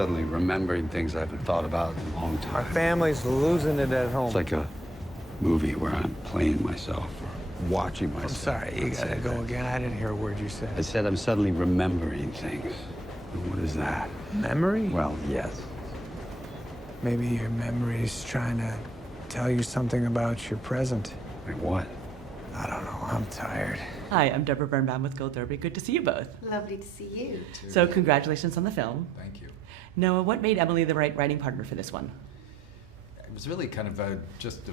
suddenly remembering things I haven't thought about in a long time. Our family's losing it at home. It's like a movie where I'm playing myself or watching myself. I'm sorry, you gotta go again. I didn't hear a word you said. I said I'm suddenly remembering things. What is that? Memory? Well, yes. Maybe your memory's trying to tell you something about your present. Like what? I don't know, I'm tired. Hi, I'm Debra Birnbaum with Gold Derby. Good to see you both. Lovely to see you. So congratulations on the film. Thank you. Noah, what made Emily the right writing partner for this one? It was really kind of just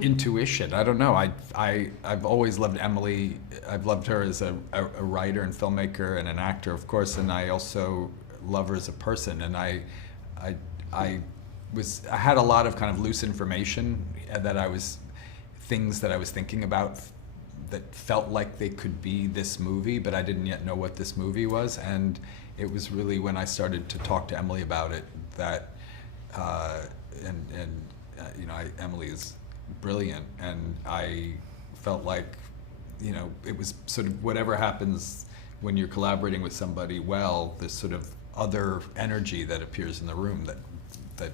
intuition. I don't know. I've always loved Emily. I've loved her as a writer and filmmaker and an actor, of course, and I also love her as a person. And I had a lot of kind of loose information things that I was thinking about that felt like they could be this movie, but I didn't yet know what this movie was. And it was really when I started to talk to Emily about it that, Emily is brilliant, and I felt like, it was sort of whatever happens when you're collaborating with somebody well, this sort of other energy that appears in the room that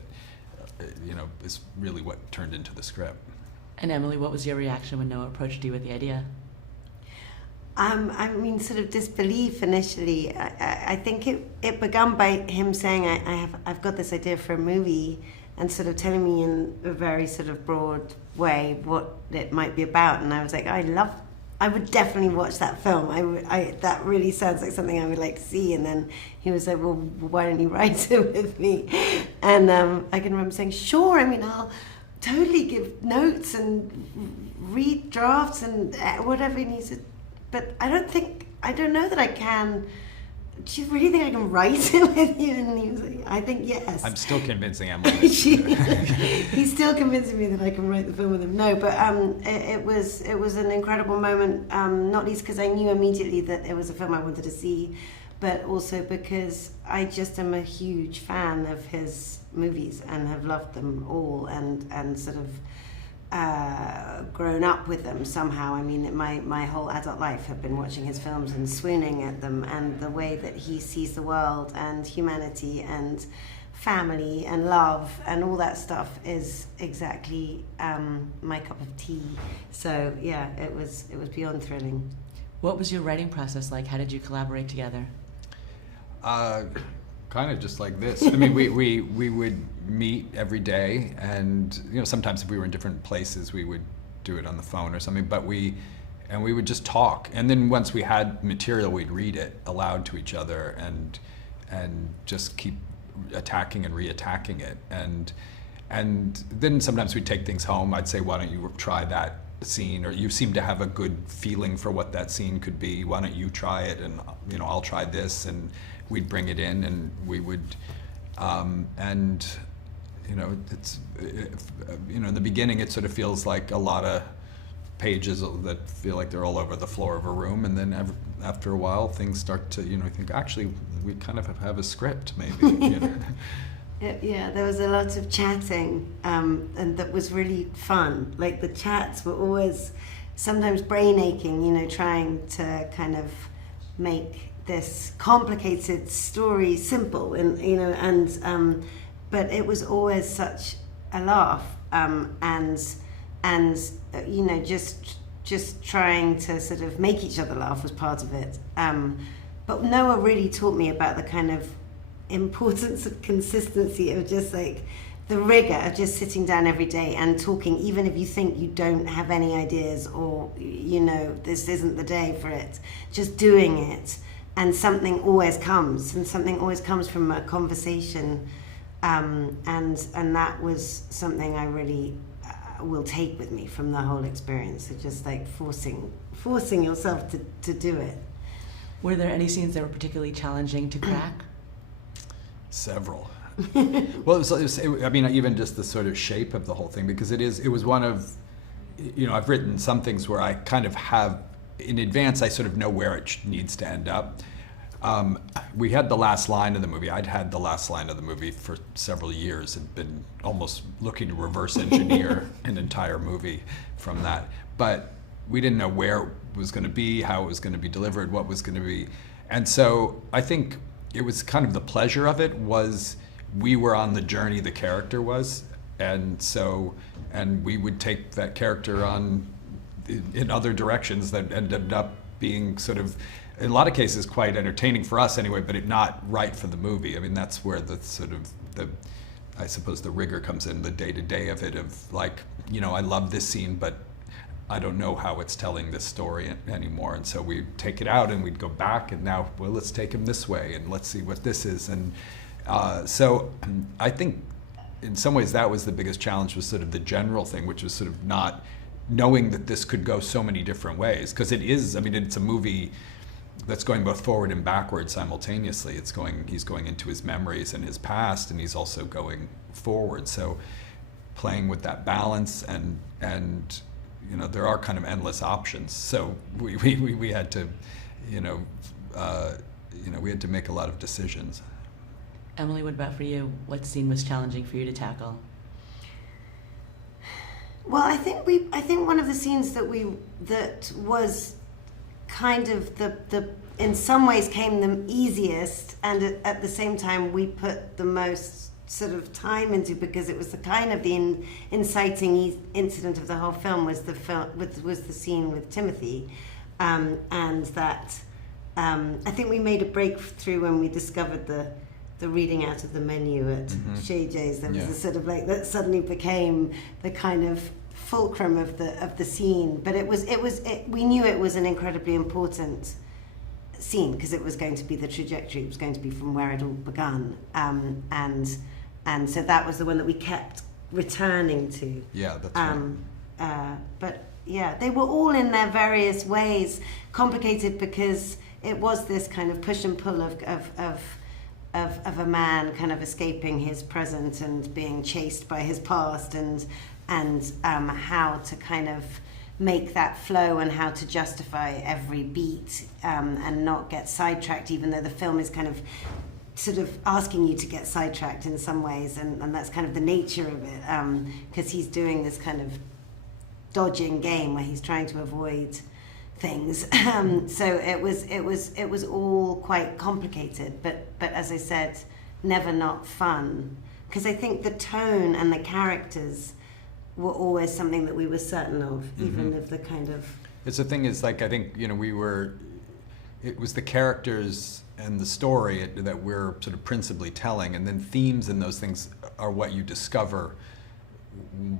is really what turned into the script. And Emily, what was your reaction when Noah approached you with the idea? I mean, sort of disbelief initially. I think it began by him saying, I've got this idea for a movie, and sort of telling me in a very sort of broad way what it might be about. And I was like, I would definitely watch that film. That really sounds like something I would like to see. And then he was like, well, why don't you write it with me? And I can remember saying, sure, I mean, I'll totally give notes and read drafts and whatever he needs to, but I don't know that I can. Do you really think I can write it with you? And he was like, I think yes. I'm still convincing Emily. He's still convincing me that I can write the film with him. No, but it was an incredible moment, not least because I knew immediately that it was a film I wanted to see, but also because I just am a huge fan of his movies and have loved them all and sort of grown up with them somehow. I mean, my whole adult life have been watching his films and swooning at them, and the way that he sees the world and humanity and family and love and all that stuff is exactly my cup of tea. So yeah, it was beyond thrilling. What was your writing process like? How did you collaborate together? Kind of just like this. I mean, we would meet every day, and sometimes if we were in different places, we would do it on the phone or something. But we would just talk, and then once we had material, we'd read it aloud to each other, and just keep attacking and reattacking it, and then sometimes we'd take things home. I'd say, why don't you try that scene, or you seem to have a good feeling for what that scene could be. Why don't you try it, and I'll try this, and we'd bring it in, and we would, it's, in the beginning it sort of feels like a lot of pages that feel like they're all over the floor of a room, and then after a while things start to, think actually we kind of have a script maybe. Yeah, there was a lot of chatting, and that was really fun. Like the chats were always sometimes brain aching, trying to kind of make this complicated story simple, and but it was always such a laugh, and just trying to sort of make each other laugh was part of it. But Noah really taught me about the kind of importance of consistency, of just like the rigor of just sitting down every day and talking, even if you think you don't have any ideas, or this isn't the day for it, just doing it. And something always comes, from a conversation, and that was something I really will take with me from the whole experience. Of just like forcing yourself to do it. Were there any scenes that were particularly challenging to crack? Several. Well, even just the sort of shape of the whole thing, because it was one of, I've written some things where I kind of have, in advance, I sort of know where it needs to end up. We had the last line of the movie. I'd had the last line of the movie for several years and been almost looking to reverse engineer an entire movie from that. But we didn't know where it was going to be, how it was going to be delivered, what was going to be. And so I think it was kind of the pleasure of it was we were on the journey the character was, and we would take that character on in other directions that ended up being sort of, in a lot of cases, quite entertaining for us anyway, but not right for the movie. I mean, that's where the sort of I suppose the rigor comes in, the day-to-day of it, of like, you know, I love this scene, but I don't know how it's telling this story anymore. And so we take it out and we'd go back, and now, well, let's take him this way and let's see what this is. And so I think in some ways that was the biggest challenge, was sort of the general thing, which was sort of not knowing that this could go so many different ways. Because it is, I mean, it's a movie that's going both forward and backward simultaneously. He's going into his memories and his past, and he's also going forward. So playing with that balance, and you know, there are kind of endless options. So we had to, we had to make a lot of decisions. Emily, what about for you? What scene was challenging for you to tackle? Well, I think one of the scenes that was kind of the in some ways came the easiest, and at the same time we put the most sort of time into, because it was the kind of the inciting incident of the whole film, was the scene with Timothy, and that I think we made a breakthrough when we discovered the reading out of the menu at Shay J's. There was a sort of like, that suddenly became the kind of fulcrum of the scene. But we knew it was an incredibly important scene, because it was going to be the trajectory. It was going to be from where it all begun, and so that was the one that we kept returning to. Yeah, that's right. But yeah, they were all in their various ways complicated, because it was this kind of push and pull of a man kind of escaping his present and being chased by his past, and how to kind of make that flow, and how to justify every beat, and not get sidetracked, even though the film is kind of sort of asking you to get sidetracked in some ways, and that's kind of the nature of it, because he's doing this kind of dodging game where he's trying to avoid things. So it was all quite complicated, but as I said, never not fun, because I think the tone and the characters were always something that we were certain of, even of the kind of... It's the thing is, like, I think, you know, it was the characters and the story that we're sort of principally telling, and then themes and those things are what you discover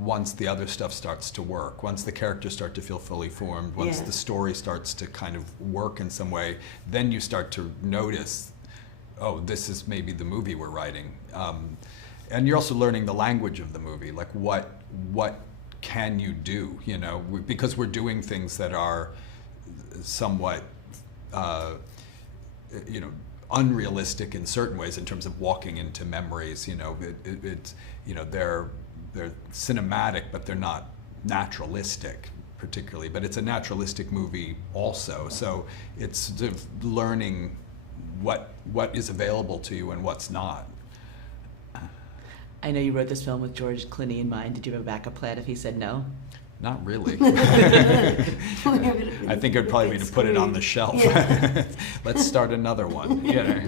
once the other stuff starts to work, once the characters start to feel fully formed, once the story starts to kind of work in some way, then you start to notice, oh, this is maybe the movie we're writing. And you're also learning the language of the movie, like what can you do, you know, because we're doing things that are somewhat, you know, unrealistic in certain ways in terms of walking into memories. You know, it's, you know, they're cinematic, but they're not naturalistic particularly. But it's a naturalistic movie also, so it's sort of learning what is available to you and what's not. I know you wrote this film with George Clooney in mind. Did you have a backup plan if he said no? Not really. I think it would probably be to put it on the shelf. Let's start another one. You know.